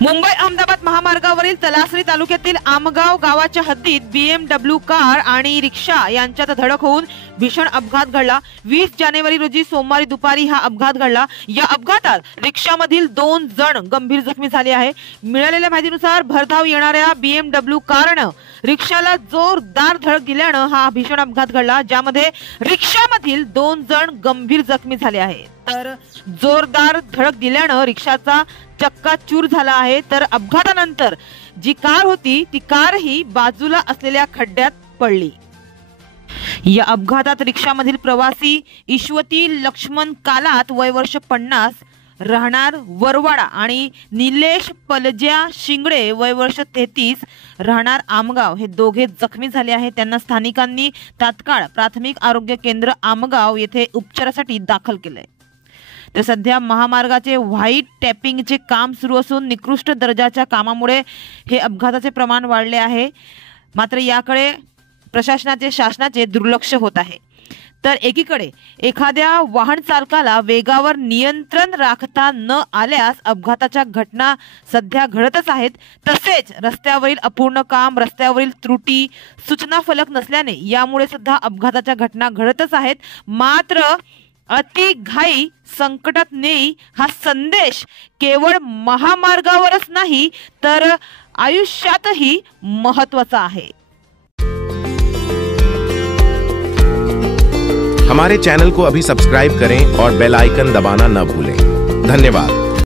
मुंबई अहमदाबाद महामार्गावरील तलासरी तालुक्यातील आमगाव गावाच्या हद्दीत BMW कार आणि रिक्षा यांच्यात धडक होऊन भीषण अपघात घडला। 20 जानेवारी रोजी सोमवारी दुपारी हा अपघात घडला। या अपघातात रिक्षामधील 2 जण गंभीर जखमी झाले आहे। मिळालेल्या माहितीनुसार भरधाव येणाऱ्या BMW कारनं रिक्षाला जोरदार धडक दिल्यानं हा भीषण अपघात घडला, ज्यामध्ये रिक्षामधील 2 जण गंभीर जखमी झाले आहेत। तर जोरदार धडक दिल्यानं रिक्षाचा चक्काचूर झाला आहे। तर अपघातानंतर जी कार होती ती कारही बाजूला असलेल्या खड्ड्यात पडली। या अपघातात रिक्षामधील प्रवासी ईश्वती लक्ष्मण कालात वय वर्ष 50 राहणार वरवाडा आणि निलेश पलज्या शिंगडे वय वर्ष 33 राहणार आमगाव हे दोघे जखमी झाले आहेत। त्यांना स्थानिकांनी तात्काळ प्राथमिक आरोग्य केंद्र आमगाव येथे उपचारासाठी दाखल केले। तर सध्या महामार्गाचे व्हाईट टॅपिंगचे काम सुरू असून निकृष्ट दर्जाच्या कामामुळे हे अपघाताचे प्रमाण वाढले आहे। मात्र याकडे शासनाचे दुर्लक्ष होत आहे। तर एकीकडे एखाद्या वाहन चालकाला वेगावर नियंत्रण राखता न आल्यास अपघाताच्या घटना सध्या घडतच आहेत। तसेच रस्त्यावरील अपूर्ण काम, रस्त्यावरील त्रुटी, सूचना फलक नसल्याने यामुळे सुद्धा अपघाताच्या घटना घडतच आहेत। मात्र अति घाई संकटात नेई हा संदेश केवळ महामार्गावरच नाही तर आयुष्यातही महत्त्वाचा आहे। हमारे चैनल को अभी सब्सक्राइब करें और बेल आइकन दबाना न भूलें। धन्यवाद।